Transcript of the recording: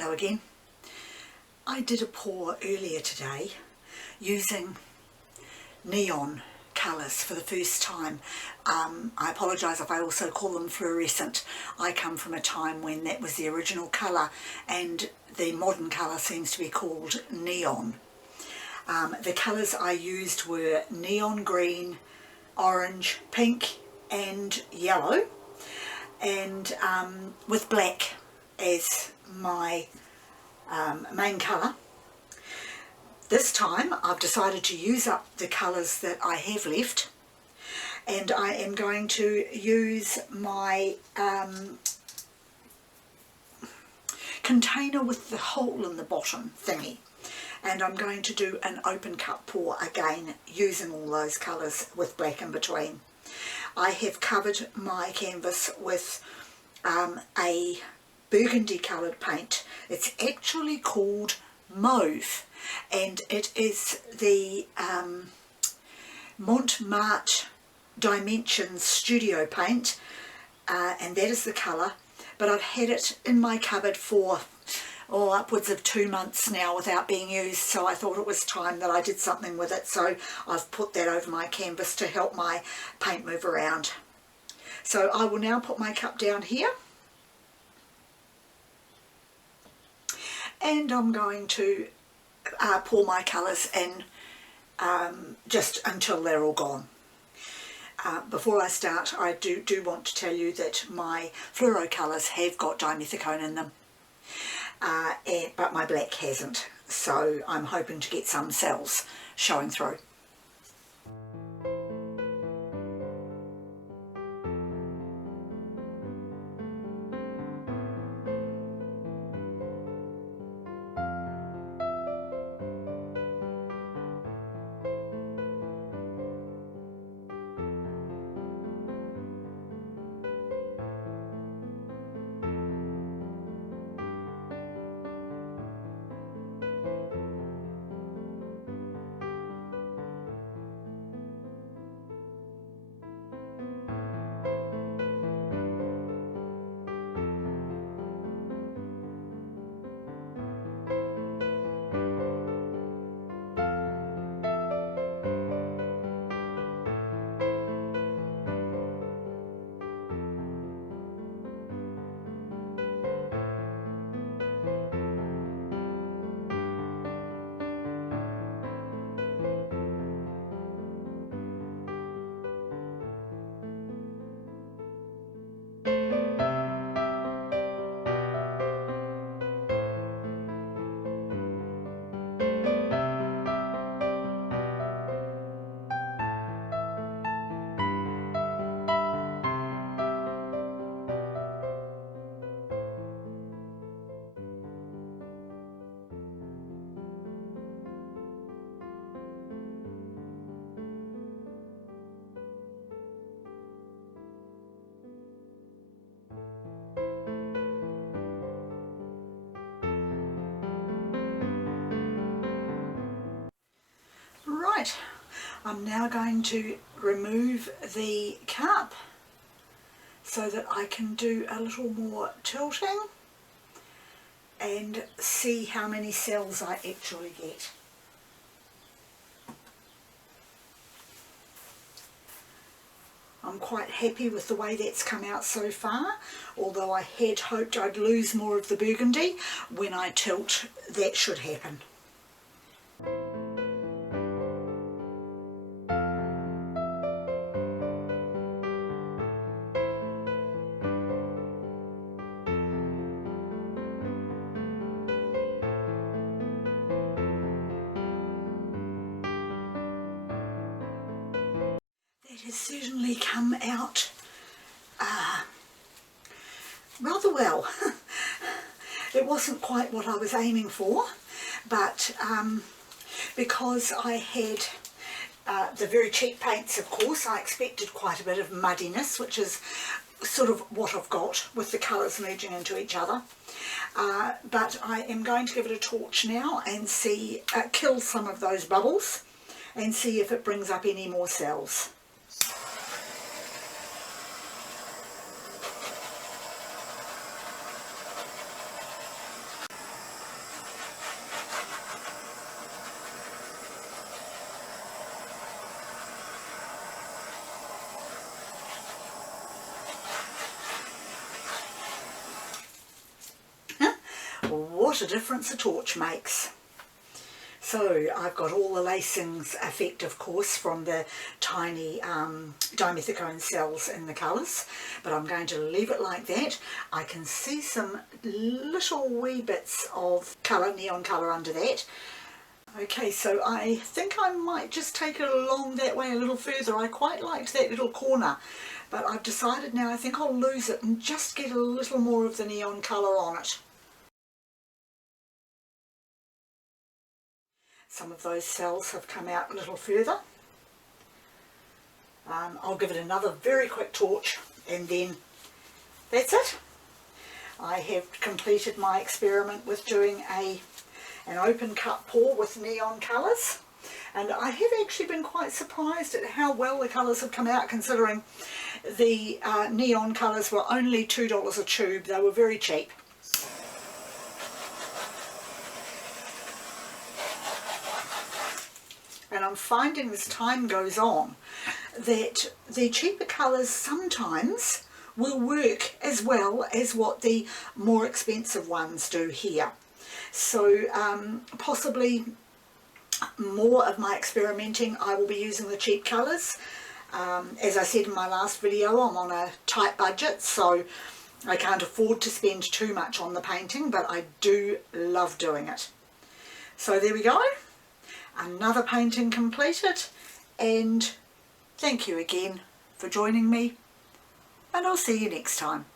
Hello again. I did a pour earlier today using neon colours for the first time. I apologise if I also call them fluorescent. I come from a time when that was the original colour and the modern colour seems to be called neon. The colours I used were neon green, orange, pink and yellow, and with black as my main colour. This time I've decided to use up the colours that I have left, and I am going to use my container with the hole in the bottom thingy, and I'm going to do an open cup pour again using all those colours with black in between. I have covered my canvas with a burgundy coloured paint. It's actually called Mauve, and it is the Montmartre Dimensions Studio paint, and that is the colour, but I've had it in my cupboard for upwards of 2 months now without being used, so I thought it was time that I did something with it, so I've put that over my canvas to help my paint move around. So I will now put my cup down here, and I'm going to pour my colours in just until they're all gone. Before I start, I do want to tell you that my fluoro colours have got dimethicone in them, but my black hasn't, so I'm hoping to get some cells showing through. Right, I'm now going to remove the cup so that I can do a little more tilting and see how many cells I actually get. I'm quite happy with the way that's come out so far, although I had hoped I'd lose more of the burgundy. When I tilt, that should happen. It has certainly come out rather well. It wasn't quite what I was aiming for, but because I had the very cheap paints, of course, I expected quite a bit of muddiness, which is sort of what I've got with the colours merging into each other. But I am going to give it a torch now and see, kill some of those bubbles and see if it brings up any more cells. what a difference a torch makes. So I've got all the lacings effect, of course, from the tiny dimethicone cells in the colours, but I'm going to leave it like that. I can see some little wee bits of colour, neon colour under that. Okay, so I think I might just take it along that way a little further. I quite liked that little corner, but I've decided now I think I'll lose it and just get a little more of the neon colour on it. Some of those cells have come out a little further. I'll give it another very quick torch and then that's it. I have completed my experiment with doing an open cut pour with neon colours, and I have actually been quite surprised at how well the colours have come out, considering the neon colours were only $2 a tube. They were very cheap. And I'm finding as time goes on that the cheaper colours sometimes will work as well as what the more expensive ones do here. So possibly more of my experimenting I will be using the cheap colours. As I said in my last video, I'm on a tight budget, so I can't afford to spend too much on the painting, but I do love doing it. So there we go. Another painting completed, and thank you again for joining me, and I'll see you next time.